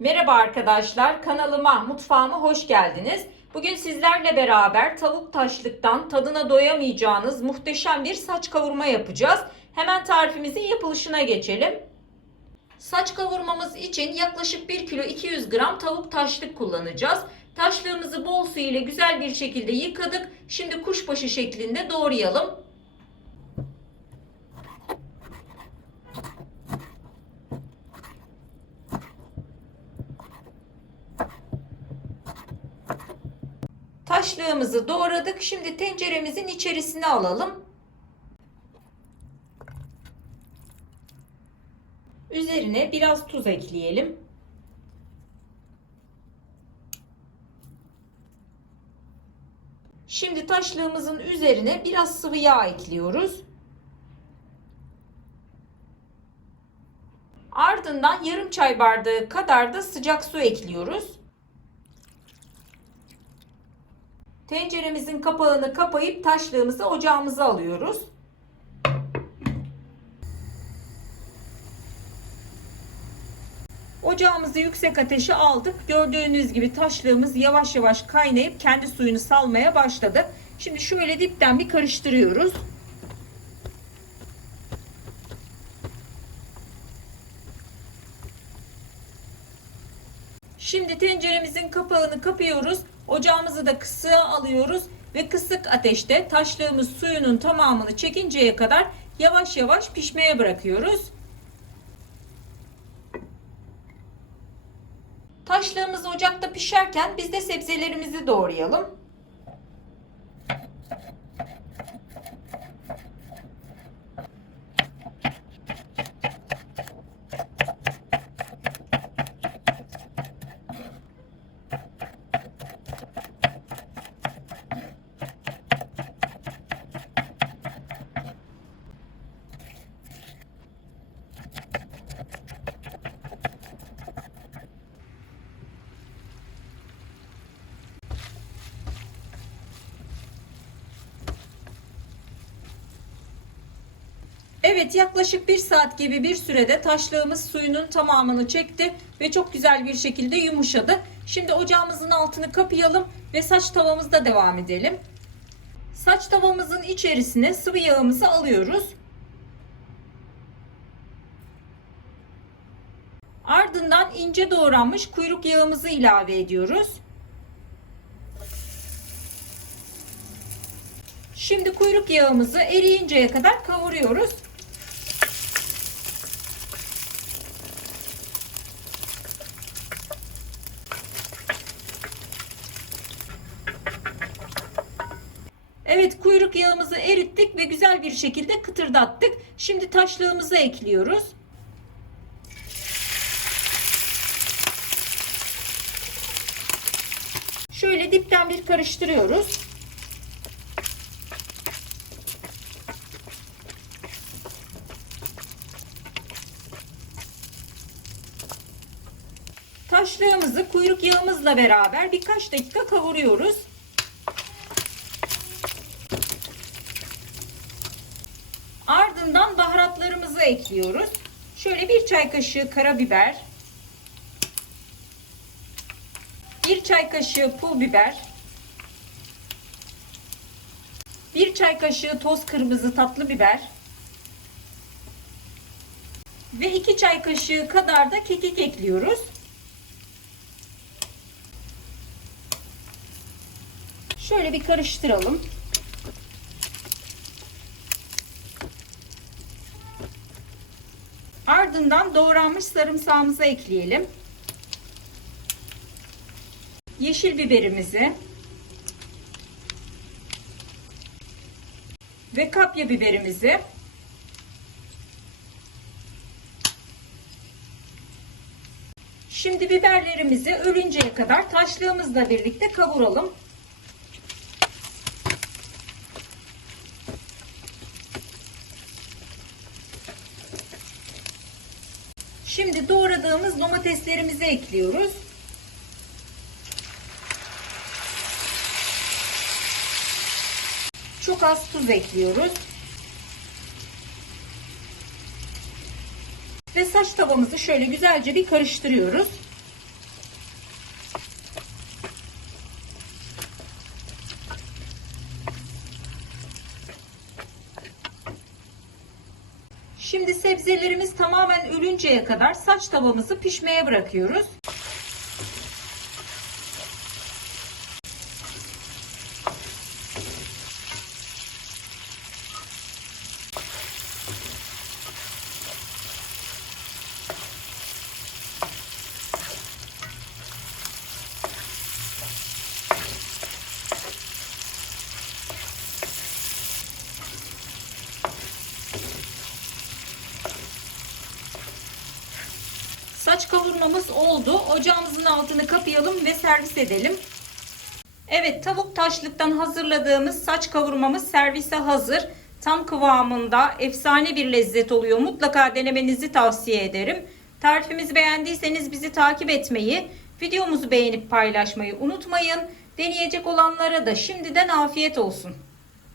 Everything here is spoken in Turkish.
Merhaba arkadaşlar, kanalıma, mutfağıma hoş geldiniz. Bugün sizlerle beraber tavuk taşlıktan tadına doyamayacağınız muhteşem bir saç kavurma yapacağız. Hemen tarifimizin yapılışına geçelim. Saç kavurmamız için yaklaşık 1 kilo 200 gram tavuk taşlık kullanacağız. Taşlığımızı bol su ile güzel bir şekilde yıkadık. Şimdi kuşbaşı şeklinde doğrayalım. Taşlığımızı doğradık. Şimdi tenceremizin içerisine alalım. Üzerine biraz tuz ekleyelim. Şimdi taşlığımızın üzerine biraz sıvı yağ ekliyoruz. Ardından yarım çay bardağı kadar da sıcak su ekliyoruz. Tenceremizin kapağını kapayıp taşlığımızı ocağımıza alıyoruz. Ocağımızı yüksek ateşe aldık. Gördüğünüz gibi taşlığımız yavaş yavaş kaynayıp kendi suyunu salmaya başladı. Şimdi şöyle dipten bir karıştırıyoruz. Şimdi tenceremizin kapağını kapıyoruz. Ocağımızı da kısığa alıyoruz ve kısık ateşte taşlığımız suyunun tamamını çekinceye kadar yavaş yavaş pişmeye bırakıyoruz. Taşlığımız ocakta pişerken biz de sebzelerimizi doğrayalım. Evet yaklaşık bir saat gibi bir sürede taşlığımız suyunun tamamını çekti ve çok güzel bir şekilde yumuşadı. Şimdi ocağımızın altını kapayalım ve saç tavamızda devam edelim. Saç tavamızın içerisine sıvı yağımızı alıyoruz. Ardından ince doğranmış kuyruk yağımızı ilave ediyoruz. Şimdi kuyruk yağımızı eriyinceye kadar kavuruyoruz. Evet kuyruk yağımızı erittik ve güzel bir şekilde kıtırdattık. Şimdi taşlığımızı ekliyoruz. Şöyle dipten bir karıştırıyoruz. Taşlığımızı kuyruk yağımızla beraber birkaç dakika kavuruyoruz. Ardından baharatlarımızı ekliyoruz. Şöyle bir çay kaşığı karabiber, bir çay kaşığı pul biber, bir çay kaşığı toz kırmızı tatlı biber ve iki çay kaşığı kadar da kekik ekliyoruz. Şöyle bir karıştıralım. Ardından doğranmış sarımsağımızı ekleyelim. Yeşil biberimizi ve kapya biberimizi Şimdi biberlerimizi ölünceye kadar taşlığımızla birlikte kavuralım. Şimdi doğradığımız domateslerimizi ekliyoruz. Çok az tuz ekliyoruz. Ve saç tavamızı şöyle güzelce bir karıştırıyoruz. Şimdi sebzelerimiz tamamen ölünceye kadar saç tavamızı pişmeye bırakıyoruz. Saç kavurmamız oldu. Ocağımızın altını kapayalım ve servis edelim. Evet tavuk taşlıktan hazırladığımız saç kavurmamız servise hazır. Tam kıvamında efsane bir lezzet oluyor. Mutlaka denemenizi tavsiye ederim. Tarifimizi beğendiyseniz bizi takip etmeyi, videomuzu beğenip paylaşmayı unutmayın. Deneyecek olanlara da şimdiden afiyet olsun.